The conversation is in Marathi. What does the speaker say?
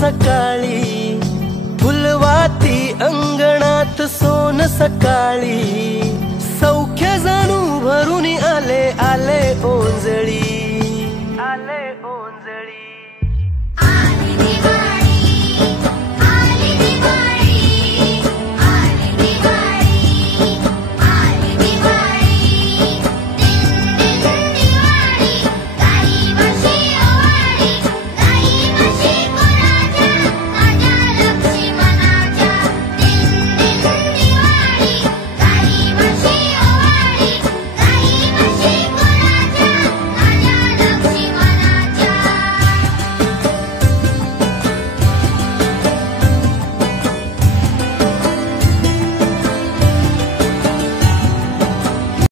सकाळी, फुलवाती अंगणात सोन सकाळी, सौख्य जणू भरून आले आले ओंजळे।